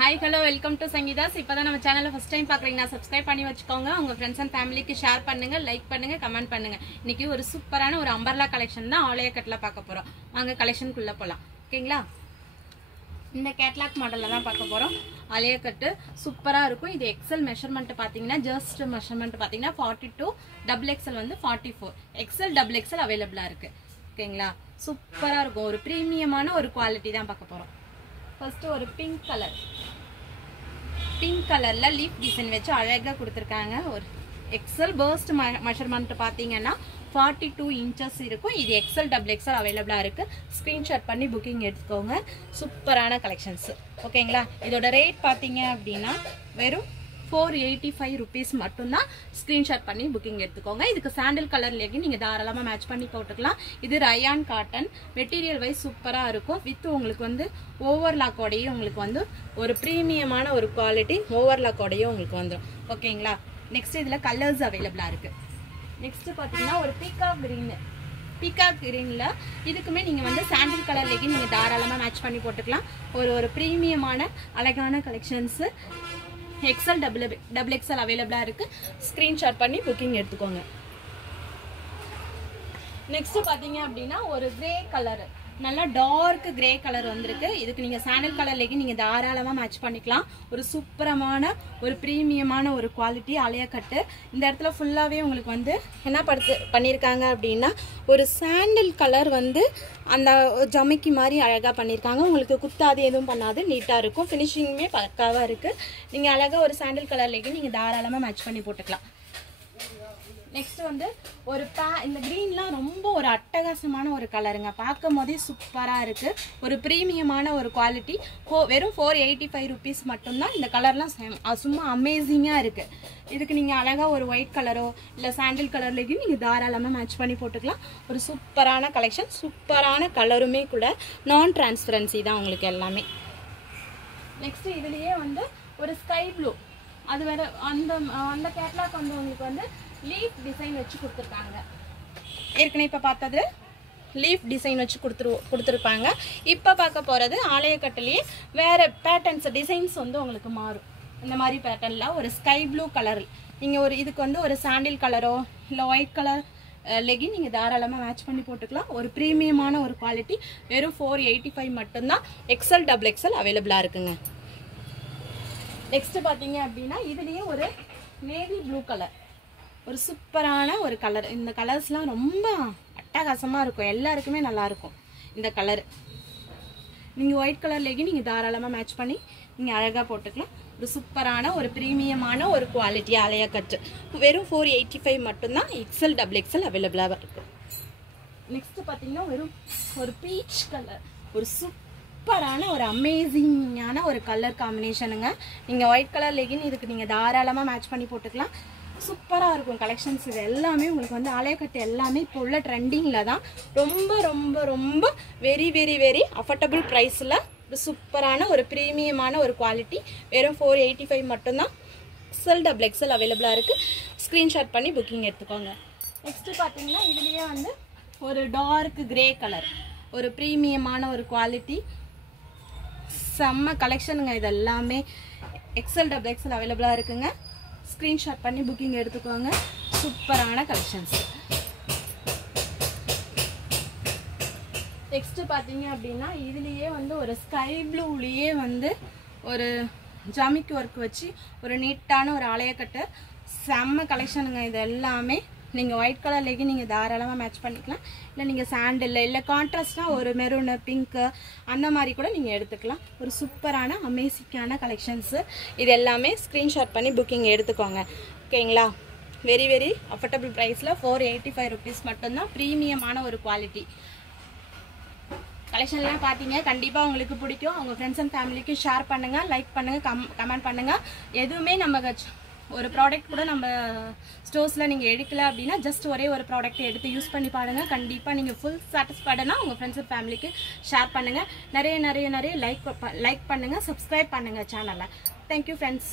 Hi, hello, welcome to Sangeeta's. இப்பதான் நம்ம சேனலை ஃபர்ஸ்ட் டைம் பார்க்குறீங்கன்னா சப்ஸ்கிரைப் பண்ணி வச்சுக்கோங்க. உங்க ஃப்ரெண்ட்ஸ் அண்ட் ஃபேமிலிக்கு ஷேர் பண்ணுங்க, லைக் பண்ணுங்க, கமெண்ட் பண்ணுங்க. இன்னைக்கு ஒரு சூப்பரான ஒரு அம்பர்லா கலெக்ஷன் தான் ஆலய கட்ல பார்க்க போறோம். வாங்க கலெக்ஷனுக்குள்ள போலாம். ஓகேங்களா? இந்த கேட்லாக் மாடல்ல தான் பார்க்க போறோம். ஆலய கட்டு சூப்பரா இருக்கும். இது எக்ஸல் மெஷர்மென்ட் பாத்தீங்கன்னா ஜஸ்ட் மெஷர்மென்ட் பாத்தீங்கன்னா 42, டபுள் எக்ஸல் வந்து 44. எக்ஸல் டபுள் எக்ஸல் அவைலபிளா இருக்கு. ஓகேங்களா? சூப்பரா இருக்கும். ஒரு பிரீமியமான ஒரு குவாலிட்டி தான் பார்க்க போறோம். ஃபர்ஸ்ட் ஒரு பிங்க் கலர்ல லீஃப் டிசைன் வச்சு அழகா கொடுத்துருக்காங்க. ஒரு எக்ஸல் பர்ஸ்ட் மெஷர்மெண்ட் பாத்தீங்கன்னா 42 இன்ச்சஸ் இருக்கும். இது எக்ஸல் டபுள் எக்ஸல் அவைலபிளா இருக்கு. ஸ்கிரீன்ஷாட் பண்ணி புக்கிங் எடுத்துக்கோங்க. சூப்பரான கலெக்ஷன்ஸ். ஓகேங்களா? இதோட ரேட் பாத்தீங்க அப்படின்னா வெறும் 485 rupees மட்டும்தான். ஸ்கிரீன்ஷாட் பண்ணி புக்கிங் எடுத்துக்கோங்க. இதுக்கு சாண்டில் கலர் லெகின் நீங்க தாராளமா மேட்ச் பண்ணி போட்டுக்கலாம். இது ரயான் காட்டன். மெட்டீரியல் வைஸ் சூப்பரா இருக்கும். வித் உங்களுக்கு வந்து ஓவர்லாக்கோடையும் உங்களுக்கு வந்து ஒரு பிரீமியமான ஒரு குவாலிட்டி ஓவர்லாக்கோடையும் உங்களுக்கு வந்துடும். ஓகேங்களா? நெக்ஸ்ட் இதுல கலர்ஸ் அவைலபிளா இருக்கு. நெக்ஸ்ட் பாத்தீங்கன்னா ஒரு பீகாக் கிரீன்ல இதுக்குமே நீங்க வந்து சாண்டில் கலர் லெகின் நீங்க தாராளமா மேட்ச் பண்ணி போட்டுக்கலாம். ஒரு பிரீமியமான அழகான கலெக்ஷன்ஸ் எக்ஸல் டபுள் எக்ஸல் அவைலபிளா இருக்கு. ஸ்கிரீன்ஷாட் பண்ணி புக்கிங் எடுத்துக்கோங்க. நெக்ஸ்ட் பாத்தீங்க அப்படின்னா ஒரு கிரே கலர், நல்லா டார்க் கிரே கலர் வந்திருக்கு. இதுக்கு நீங்க சாண்டல் கலர் லெகின் நீங்க தாராளமா மேட்ச் பண்ணிக்கலாம். ஒரு சூப்பரமான ஒரு பிரீமியமான ஒரு குவாலிட்டி ஆலய கட்டு. இந்த இடத்துல ஃபுல்லாவே உங்களுக்கு வந்து என்ன பண்ணிருக்காங்க அப்படின்னா ஒரு சாண்டல் கலர் வந்து அந்த ஜமிக்கி மாதிரி அழகா பண்ணிருக்காங்க. உங்களுக்கு குத்தாது எதுவும் பண்ணாது, நீட்டா இருக்கும். ஃபினிஷிங்குமே பக்காவா இருக்கு. நீங்க அழகா ஒரு சாண்டல் கலர் லெகின் நீங்க தாராளமா மேட்ச் பண்ணி போட்டுக்கலாம். நெக்ஸ்ட் வந்து ஒரு இந்த கிரீன்லாம் ரொம்ப ஒரு அட்டகாசமான ஒரு கலருங்க. பார்க்கும் போதே சூப்பரா இருக்கு. ஒரு பிரீமியமான ஒரு குவாலிட்டி. வெறும் 485 rupees மட்டும்தான். இந்த கலர்லாம் சும்மா அமேசிங்கா இருக்கு. இதுக்கு நீங்க அழகா ஒரு ஒயிட் கலரோ இல்ல சாண்டில் கலர்லயும் நீங்க தாராளமா மேட்ச் பண்ணி போட்டுக்கலாம். ஒரு சூப்பரான கலெக்ஷன். சூப்பரான கலருமே கூட. நான் டிரான்ஸ்பரன்சி தான் உங்களுக்கு எல்லாமே. நெக்ஸ்ட் இதுலயே வந்து ஒரு ஸ்கை ப்ளூ, அது வேற அந்த கேட்லாக் வந்து உங்களுக்கு வந்து லீஃப் டிசைன் வச்சு கொடுத்துருக்காங்க. ஏற்கனவே இப்போ பார்த்தது லீஃப் டிசைன் வச்சு கொடுத்துருப்பாங்க. இப்போ பார்க்க போகிறது ஆலய கட்டிலேயே வேற பேட்டர்ன்ஸ் டிசைன்ஸ் வந்து உங்களுக்கு மாறும். இந்த மாதிரி பேட்டர்னில் ஒரு ஸ்கை ப்ளூ கலர் நீங்கள் ஒரு இதுக்கு வந்து ஒரு சாண்டில் கலரோ இல்லை ஒயிட் கலர் லெகின் நீங்கள் தாராளமாக மேட்ச் பண்ணி போட்டுக்கலாம். ஒரு ப்ரீமியமான ஒரு குவாலிட்டி. வெறும் 485 மட்டும்தான். எக்ஸல் டபுள் எக்ஸல் அவைலபிளாக இருக்குங்க. நெக்ஸ்ட் பார்த்தீங்க அப்படின்னா இதுலேயே ஒரு நேவி ப்ளூ கலர், ஒரு சூப்பரான ஒரு கலர். இந்த கலர்ஸ்லாம் ரொம்ப அட்டகாசமாக இருக்கும். எல்லாருக்குமே நல்லா இருக்கும் இந்த கலர். நீங்கள் ஒயிட் கலர் லெகின் நீங்கள் தாராளமாக மேட்ச் பண்ணி நீங்கள் அழகாக போட்டுக்கலாம். ஒரு சூப்பரான ஒரு ப்ரீமியமான ஒரு குவாலிட்டி ஆலய கட்டு. வெறும் 485 மட்டும்தான். எக்ஸல் டபுள் எக்ஸல் அவைலபிளாக இருக்கு. நெக்ஸ்ட் பார்த்தீங்கன்னா வெறும் ஒரு பீச் கலர், ஒரு சூப்பரான ஒரு அமேசிங்கான ஒரு கலர் காம்பினேஷனுங்க. நீங்கள் ஒயிட் கலர் லெகின் இதுக்கு நீங்கள் தாராளமாக மேட்ச் பண்ணி போட்டுக்கலாம். சூப்பராக இருக்கும் கலெக்ஷன்ஸ். இது எல்லாமே உங்களுக்கு வந்து ஆலயக்கட்டு எல்லாமே இப்போ உள்ள ட்ரெண்டிங்கில் தான். ரொம்ப ரொம்ப ரொம்ப வெரி வெரி வெரி அஃபோர்டபுள் ப்ரைஸில் ஒரு சூப்பரான ஒரு ப்ரீமியமான ஒரு குவாலிட்டி. வெறும் 485 மட்டும்தான். எக்ஸல் டபுள் எக்ஸல் அவைலபிளாக இருக்குது. ஸ்க்ரீன்ஷாட் பண்ணி புக்கிங் எடுத்துக்கோங்க. நெக்ஸ்ட்டு பார்த்தீங்கன்னா இதுலேயே வந்து ஒரு டார்க் கிரே கலர், ஒரு ப்ரீமியமான ஒரு குவாலிட்டி. செம்ம கலெக்ஷனுங்க. இது எல்லாமே எக்ஸல் டபுள் எக்ஸல் அவைலபிளாக இருக்குங்க. ஸ்கிரீன்ஷாட் பண்ணி புக்கிங் எடுத்துக்கோங்க. சூப்பரான கலெக்ஷன்ஸ். நெக்ஸ்ட் பார்த்தீங்க அப்படின்னா இதுலேயே வந்து ஒரு ஸ்கை ப்ளூலேயே வந்து ஒரு ஜாமிக்கு ஒர்க் வச்சு ஒரு நீட்டான ஒரு ஆலயக்கட்டு. செம்ம கலெக்ஷனுங்க. இது எல்லாமே நீங்கள் ஒயிட் கலர் லெகின் நீங்கள் தாராளமாக மேட்ச் பண்ணிக்கலாம். இல்லை நீங்கள் சாண்டில் இல்லை கான்ட்ராஸ்டாக ஒரு மெரூனு பிங்க்கு அந்த மாதிரி கூட நீங்கள் எடுத்துக்கலாம். ஒரு சூப்பரான அமேசிங்கான கலெக்ஷன்ஸு. இது எல்லாமே ஸ்க்ரீன்ஷாட் பண்ணி புக்கிங் எடுத்துக்கோங்க. ஓகேங்களா? வெரி வெரி அஃபோர்டபுள் ப்ரைஸில் 485 rupees மட்டும்தான். ப்ரீமியமான ஒரு குவாலிட்டி. கலெக்ஷன்லாம் பார்த்தீங்க, கண்டிப்பாக உங்களுக்கு பிடிக்கும். உங்கள் ஃப்ரெண்ட்ஸ் அண்ட் ஃபேமிலிக்கு ஷேர் பண்ணுங்கள், லைக் பண்ணுங்கள், கமெண்ட் பண்ணுங்கள். எதுவுமே நம்ம ஒரு ப்ராடக்ட் கூட நம்ம ஸ்டோர்ஸில் நீங்கள் எடுக்கல அப்படின்னா ஜஸ்ட் ஒரே ஒரு ப்ராடக்ட் எடுத்து யூஸ் பண்ணி பாருங்கள். கண்டிப்பாக நீங்கள் ஃபுல் சாட்டிஸ்ஃபைடுனா உங்கள் ஃப்ரெண்ட்ஸ் அண்ட் ஃபேமிலிக்கு ஷேர் பண்ணுங்கள். நிறைய லைக் பண்ணுங்கள், சப்ஸ்கிரைப் பண்ணுங்கள் சேனலை. Thank you friends.